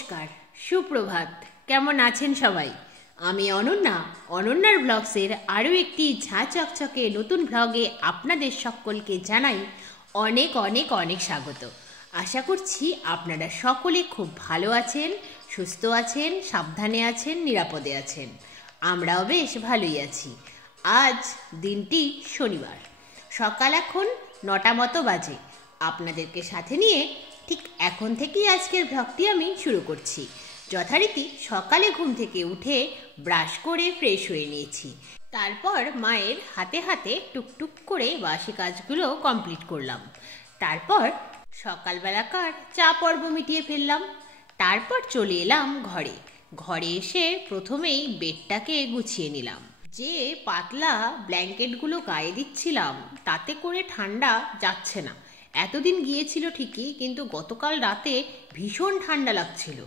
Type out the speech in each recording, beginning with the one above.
নমস্কার, সুপ্রভাত। কেমন আছেন সবাই? আমি অনন্যা, অনন্যার ব্লগসের আরও একটি ঝাঁ চকচকে নতুন ব্লগে আপনাদের সকলকে জানাই অনেক অনেক অনেক স্বাগত। আশা করছি আপনারা সকলে খুব ভালো আছেন, সুস্থ আছেন, সাবধানে আছেন, নিরাপদে আছেন। আমরাও বেশ ভালোই আছি। আজ দিনটি শনিবার, সকাল এখন 9টা মতো বাজে। আপনাদেরকে সাথে নিয়ে ঠিক এখন থেকেই আজকের ব্লগটি আমি শুরু করছি। যথারীতি সকালে ঘুম থেকে উঠে ব্রাশ করে ফ্রেশ হয়ে নিয়েছি। তারপর মায়ের হাতে হাতে টুকটুক করে বাসি কাজগুলো কমপ্লিট করলাম। তারপর সকালবেলাকার চা পর্ব মিটিয়ে ফেললাম। তারপর চলে এলাম ঘরে। ঘরে এসে প্রথমেই বেডটাকে গুছিয়ে নিলাম। যে পাতলা ব্ল্যাঙ্কেটগুলো গায়ে দিচ্ছিলাম তাতে করে ঠান্ডা যাচ্ছে না। এতদিন গিয়েছিল ঠিকই, কিন্তু গতকাল রাতে ভীষণ ঠান্ডা লাগছিল।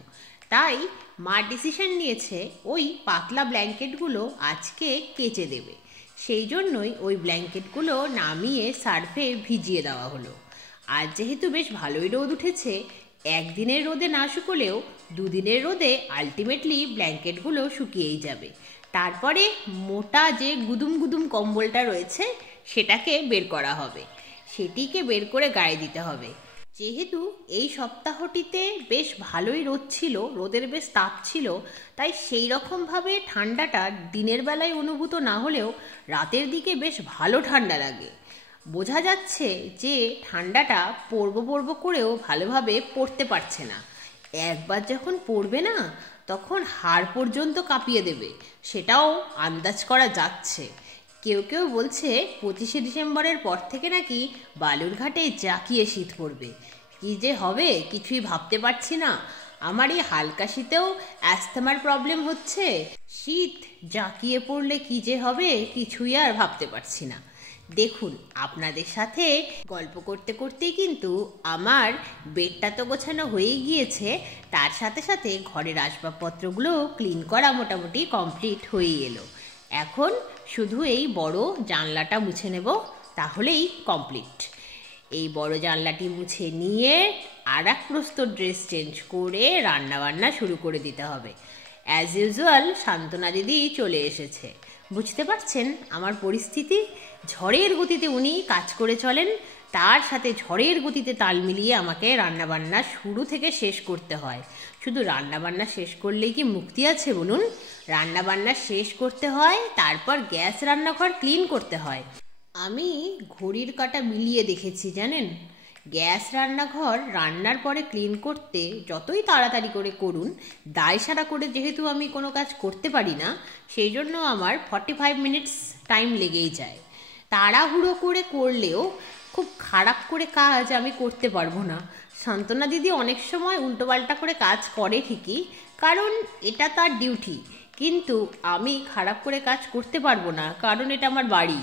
তাই মা ডিসিশন নিয়েছে ওই পাতলা ব্ল্যাঙ্কেটগুলো আজকে কেচে দেবে। সেই জন্যই ওই ব্ল্যাঙ্কেটগুলো নামিয়ে সার্ফে ভিজিয়ে দেওয়া হলো। আজ যেহেতু বেশ ভালোই রোদ উঠেছে, একদিনের রোদে না শুকোলেও দুদিনের রোদে আলটিমেটলি ব্ল্যাঙ্কেটগুলো শুকিয়েই যাবে। তারপরে মোটা যে গুদুম গুদুম কম্বলটা রয়েছে সেটাকে বের করা হবে, সেটিকে বের করে গায়ে দিতে হবে। যেহেতু এই সপ্তাহটিতে বেশ ভালোই রোদ ছিল, রোদের বেশ তাপ ছিল, তাই সেই রকমভাবে ঠান্ডাটা দিনের বেলায় অনুভূত না হলেও রাতের দিকে বেশ ভালো ঠান্ডা লাগে। বোঝা যাচ্ছে যে ঠান্ডাটা পড়ব করেও ভালোভাবে পড়তে পারছে না। একবার যখন পড়বে না, তখন হাড় পর্যন্ত কাঁপিয়ে দেবে, সেটাও আন্দাজ করা যাচ্ছে। কেউ কেউ বলছে 25শে ডিসেম্বরের পর থেকে নাকি বালুরঘাটে জাঁকিয়ে শীত পড়বে। কী যে হবে কিছুই ভাবতে পারছি না। আমার এই হালকা শীতেও অ্যাস্থমার প্রবলেম হচ্ছে, শীত জাঁকিয়ে পড়লে কী যে হবে কিছুই আর ভাবতে পারছি না। দেখুন, আপনাদের সাথে গল্প করতে করতেই কিন্তু আমার বেডটা তো গোছানো হয়েই গিয়েছে, তার সাথে সাথে ঘরের আসবাবপত্রগুলো ক্লিন করা মোটামুটি কমপ্লিট হয়েই এলো। এখন শুধু এই বড় জানলাটা মুছে নেব, তাহলেই কমপ্লিট। এই বড় জানলাটি মুছে নিয়ে আর এক প্রস্তুত ড্রেস চেঞ্জ করে রান্নাবান্না শুরু করে দিতে হবে। অ্যাজ ইউজুয়াল সান্ত্বনা দিদি চলে এসেছে। বুঝতে পারছেন আমার পরিস্থিতি। ঝড়ের গতিতে উনি কাজ করে চলেন, তার সাথে ঝড়ের গতিতে তাল মিলিয়ে আমাকে রান্নাবান্না শুরু থেকে শেষ করতে হয়। শুধু রান্নাবান্না শেষ করলেই কি মুক্তি আছে বলুন? রান্নাবান্না শেষ করতে হয়, তারপর গ্যাস রান্নাঘর ক্লিন করতে হয়। আমি ঘড়ির কাঁটা মিলিয়ে দেখেছি জানেন, গ্যাস রান্নাঘর রান্নার পরে ক্লিন করতে যতই তাড়াতাড়ি করে করুন, দায়সারা করে যেহেতু আমি কোনো কাজ করতে পারি না, সেই জন্য আমার 45 মিনিটস টাইম লেগেই যায়। তাড়াহুড়ো করে করলেও খুব খারাপ করে কাজ আমি করতে পারবো না। সান্ত্বনা দিদি অনেক সময় উল্টোপাল্টা করে কাজ করে ঠিকই, কারণ এটা তার ডিউটি, কিন্তু আমি খারাপ করে কাজ করতে পারবো না, কারণ এটা আমার বাড়ি।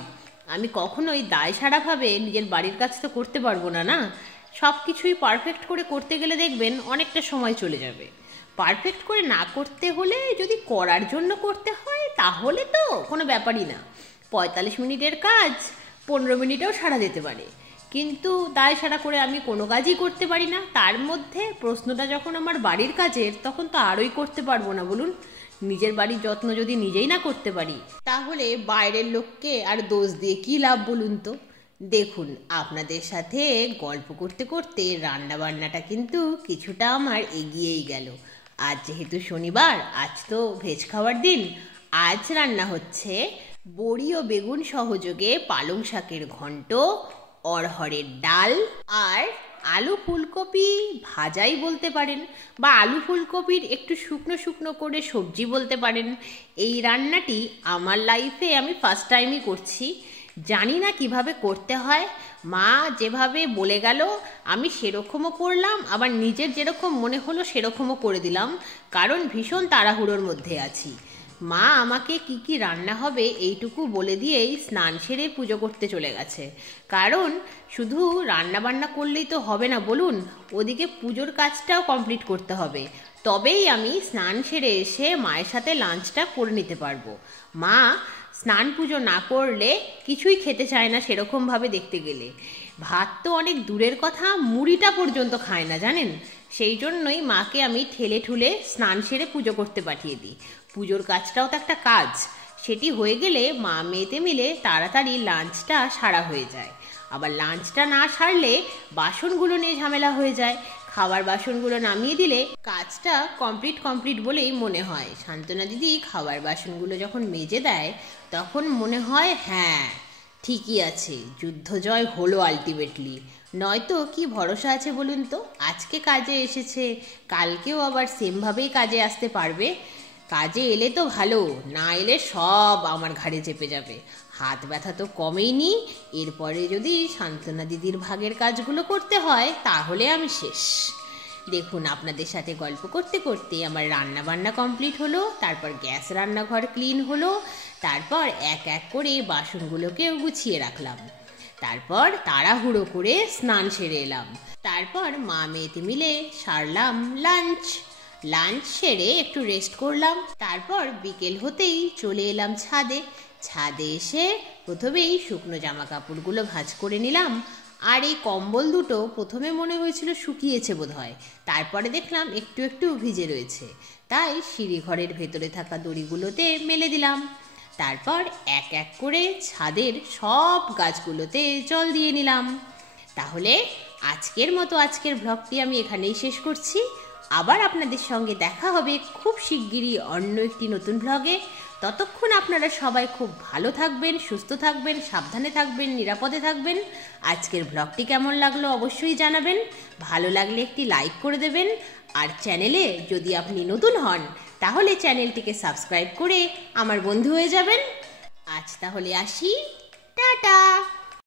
আমি কখনোই দায়সারাভাবে নিজের বাড়ির কাজ তো করতে পারবো না। না, সব কিছুই পারফেক্ট করে করতে গেলে দেখবেন অনেকটা সময় চলে যাবে। পারফেক্ট করে না করতে হলে যদি করার জন্য করতে হয় তাহলে তো কোনো ব্যাপারই না, 45 মিনিটের কাজ 15 মিনিটেও সারা যেতে পারে। কিন্তু দায়সারা করে আমি কোনো কাজই করতে পারি না। তার মধ্যে প্রশ্নটা যখন আমার বাড়ির কাজের, তখন তো আরোই করতে পারবো না বলুন। নিজের বাড়ির যত্ন যদি নিজেই না করতে পারি, তাহলে বাইরের লোককে আর দোষ দিয়ে কী লাভ বলুন তো? দেখুন, আপনাদের সাথে গল্প করতে করতে রান্নাবান্নাটা কিন্তু কিছুটা আমার এগিয়েই গেল। আজ যেহেতু শনিবার, আজ তো ভেজ খাওয়ার দিন। আজ রান্না হচ্ছে বড়ি ও বেগুন সহযোগে পালং শাকের ঘন্ট, অড়হরের ডাল আর আলু ফুলকপি ভাজাই বলতে পারেন, বা আলু ফুলকপির একটু শুকনো শুকনো করে সবজি বলতে পারেন। এই রান্নাটি আমার লাইফে আমি ফার্স্ট টাইমই করছি, জানি না কিভাবে করতে হয়। মা যেভাবে বলে গেল আমি সেরকমও করলাম, আবার নিজের যেরকম মনে হলো সেরকমও করে দিলাম, কারণ ভীষণ তাড়াহুড়োর মধ্যে আছি। মা আমাকে কি কি রান্না হবে এইটুকু বলে দিয়েই স্নান সেরে পুজো করতে চলে গেছে। কারণ শুধু রান্না বান্না করলেই তো হবে না বলুন, ওদিকে পুজোর কাজটাও কমপ্লিট করতে হবে। তবেই আমি স্নান সেরে এসে মায়ের সাথে লাঞ্চটা করে নিতে পারবো। মা স্নান পুজো না করলে কিছুই খেতে চায় না, সেরকমভাবে দেখতে গেলে। ভাত তো অনেক দূরের কথা, মুড়িটা পর্যন্ত খায় না জানেন। সেই জন্যই মাকে আমি ঠেলে ঠুলে স্নান সেরে পুজো করতে পাঠিয়ে দিই। পুজোর কাজটাও তো একটা কাজ, সেটি হয়ে গেলে মা মেয়েতে মিলে তাড়াতাড়ি লাঞ্চটা সারা হয়ে যায়। আবার লাঞ্চটা না সারলে বাসনগুলো নিয়ে ঝামেলা হয়ে যায়। খাবার বাসনগুলো নামিয়ে দিলে কাজটা কমপ্লিট বলেই মনে হয়। শান্তনা দিদি খাবার বাসনগুলো যখন মেজে দেয় তখন মনে হয় হ্যাঁ ঠিকই আছে, যুদ্ধ জয় হলো আলটিমেটলি। নয়তো কি ভরসা আছে বলুন তো? আজকে কাজে এসেছে, কালকেও আবার সেমভাবেই কাজে আসতে পারবে। কাজে এলে তো ভালো, না এলে সব আমার ঘাড়ে চেপে যাবে। হাত ব্যথা তো কমেইনি, এরপরে যদি শান্তনা দিদির ভাগের কাজগুলো করতে হয় তাহলে আমি শেষ। দেখুন, আপনাদের সাথে গল্প করতে করতে আমার রান্না বান্না কমপ্লিট হলো, তারপর গ্যাস রান্নাঘর ক্লিন হলো, তারপর এক এক করে বাসনগুলোকেও গুছিয়ে রাখলাম, তারপর তাড়াহুড়ো করে স্নান সেরে এলাম, তারপর মা মেয়েতে মিলে সারলাম লাঞ্চ সেরে একটু রেস্ট করলাম। তারপর বিকেল হতেই চলে এলাম ছাদে এসে প্রথমেই শুকনো জামা কাপড়গুলো ভাঁজ করে নিলাম। আর এই কম্বল দুটো প্রথমে মনে হয়েছিল শুকিয়েছে বোধহয়, তারপরে দেখলাম একটু একটু ভিজে রয়েছে, তাই সিঁড়িঘরের ভেতরে থাকা দড়িগুলোতে মেলে দিলাম। তারপর এক এক করে ছাদের সব গাছগুলোতে জল দিয়ে নিলাম। তাহলে আজকের ব্লগটি আমি এখানেই শেষ করছি। আবার আপনাদের সঙ্গে দেখা হবে খুব শিগগিরই অন্য একটি নতুন ব্লগে। ততক্ষণ আপনারা সবাই খুব ভালো থাকবেন, সুস্থ থাকবেন, সাবধানে থাকবেন, নিরাপদে থাকবেন। আজকের ব্লগটি কেমন লাগলো অবশ্যই জানাবেন। ভালো লাগলে একটি লাইক করে দেবেন। আর চ্যানেলে যদি আপনি নতুন হন তাহলে চ্যানেলটিকে সাবস্ক্রাইব করে আমার বন্ধু হয়ে যাবেন। আজ তাহলে আসি, টাটা।